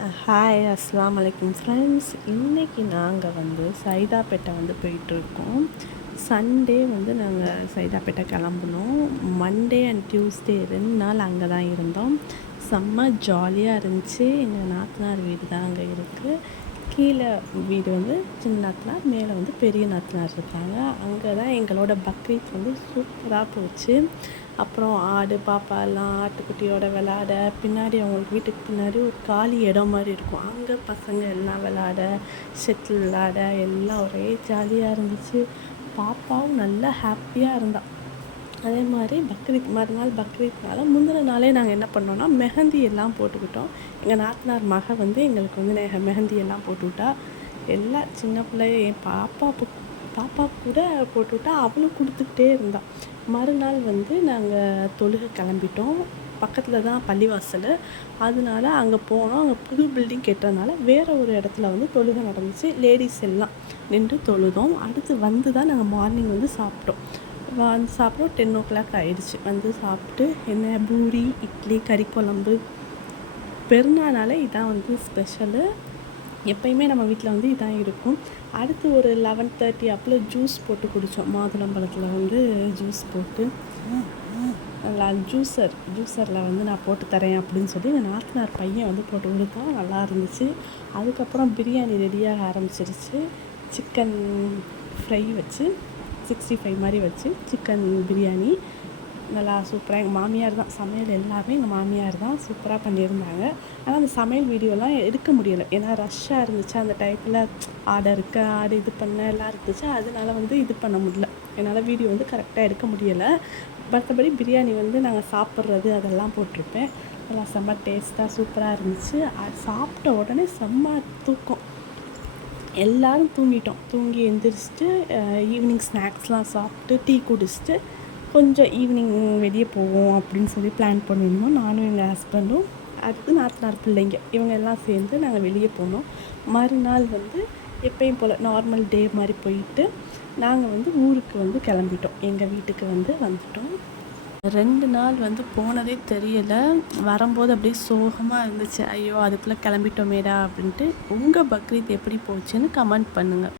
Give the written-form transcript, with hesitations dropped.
Hi அஸ்ஸலாமு அலைக்கும் friends. இன்றைக்கி நாங்கள் சைதாப்பேட்டை போயிட்டுருக்கோம். சண்டே நாங்கள் சைதாப்பேட்டை கிளம்புனோம். மண்டே அண்ட் டியூஸ்டே 2 நாள் அங்கே தான் இருந்தோம். செம்ம ஜாலியாக இருந்துச்சு. எங்கள் நாத்தனார் வீடு தான் அங்கே இருக்குது. கீழே வீடு சின்ன நாத்தனார், மேலே பெரிய நாத்தனார் இருக்காங்க. அங்கே தான் எங்களோட பக்ரீத் சூப்பராக போச்சு. அப்புறம் ஆடு பாப்பா எல்லாம் ஆட்டுக்குட்டியோட விளாட, பின்னாடி அவங்களுக்கு வீட்டுக்கு பின்னாடி ஒரு காலி இடம் மாதிரி இருக்கும். அங்கே பசங்க எல்லாம் விளாட, ஷட்டில் விளாட, எல்லாம் ஒரே ஜாலியாக இருந்துச்சு. பாப்பாவும் நல்லா ஹாப்பியாக இருந்தாள். அதே மாதிரி மறுநாள் பக்ரீத்னால முந்தின நாளே நாங்கள் என்ன பண்ணோன்னா மெஹந்தி எல்லாம் போட்டுக்கிட்டோம். எங்கள் நாத்தனார் மக எங்களுக்கு மெஹந்தி எல்லாம் போட்டுவிட்டா. எல்லாம் சின்ன பிள்ளைய என் பாப்பா கூட போட்டுவிட்டா. அவளும் கொடுத்துக்கிட்டே இருந்தாள். மறுநாள் நாங்கள் தொழுகை கிளம்பிட்டோம். பக்கத்தில் தான் பள்ளிவாசல். அதனால அங்கே போனோம். அங்கே புது பில்டிங் கட்டுறதுனால வேறு ஒரு இடத்துல தொழுகை நடந்துச்சு. லேடிஸ் எல்லாம் நின்று தொழுதோம். அடுத்து தான் நாங்கள் மார்னிங் சாப்பிட்டோம். சாப்பிட்டோம் 10 o'clock ஆகிடுச்சு. சாப்பிட்டு என்ன பூரி, இட்லி, கறி குழம்பு. பெருநாளால் இதான் ஸ்பெஷலு. எப்பயுமே நம்ம வீட்டில் இதான் இருக்கும். அடுத்து ஒரு 11:30 அப்போல ஜூஸ் போட்டு குடித்தோம். மாதுளம்பழத்தில் ஜூஸ் போட்டு நல்லா ஜூஸரில் நான் போட்டு தரேன் அப்படின்னு சொல்லி எங்கள் நாத்தனார் பையன் போட்டு கொடுத்தா. நல்லா இருந்துச்சு. அதுக்கப்புறம் பிரியாணி ரெடியாக ஆரம்பிச்சிருச்சு. சிக்கன் ஃப்ரை வச்சு 65 மாதிரி வச்சு சிக்கன் பிரியாணி நல்லா சூப்பராக. எங்கள் மாமியார் தான் சமையல், எல்லாமே எங்கள் மாமியார் தான் சூப்பராக பண்ணியிருந்தாங்க. ஆனால் அந்த சமையல் வீடியோலாம் எடுக்க முடியலை. ஏன்னா ரஷ்ஷாக இருந்துச்சு. அந்த டைப்பில் ஆடு இது பண்ண எல்லாம் இருந்துச்சு. அதனால இது பண்ண முடியல. என்னால் வீடியோ கரெக்டாக எடுக்க முடியலை. மற்றபடி பிரியாணி நாங்கள் சாப்பிட்றது அதெல்லாம் போட்டிருப்பேன். நல்லா செம்ம டேஸ்ட்டாக சூப்பராக இருந்துச்சு. சாப்பிட்ட உடனே செம்ம தூக்கம். எல்லோரும் தூங்கி எழுந்திரிச்சிட்டு ஈவினிங் ஸ்நாக்ஸ்லாம் சாப்பிட்டு டீ குடிச்சிட்டு கொஞ்சம் ஈவினிங் வெளியே போவோம் அப்படின்னு சொல்லி பிளான் பண்ணியிருந்தோம். நானும் எங்கள் ஹஸ்பண்டும் அடுத்து நாத்தனார் பிள்ளைங்க இவங்க எல்லாம் சேர்ந்து நாங்கள் வெளியே போனோம். மறுநாள் எப்பயும் போல் நார்மல் டே மாதிரி போயிட்டு நாங்கள் ஊருக்கு கிளம்பிட்டோம். எங்கள் வீட்டுக்கு வந்துட்டோம். 2 நாள் போனதே தெரியலை. வரும்போது அப்படியே சோகமாக இருந்துச்சு. ஐயோ அதுக்குள்ளே கிளம்பிட்டோமேடா அப்படின்ட்டு. உங்கள் பக்ரீத் எப்படி போச்சுன்னு கமெண்ட் பண்ணுங்கள்.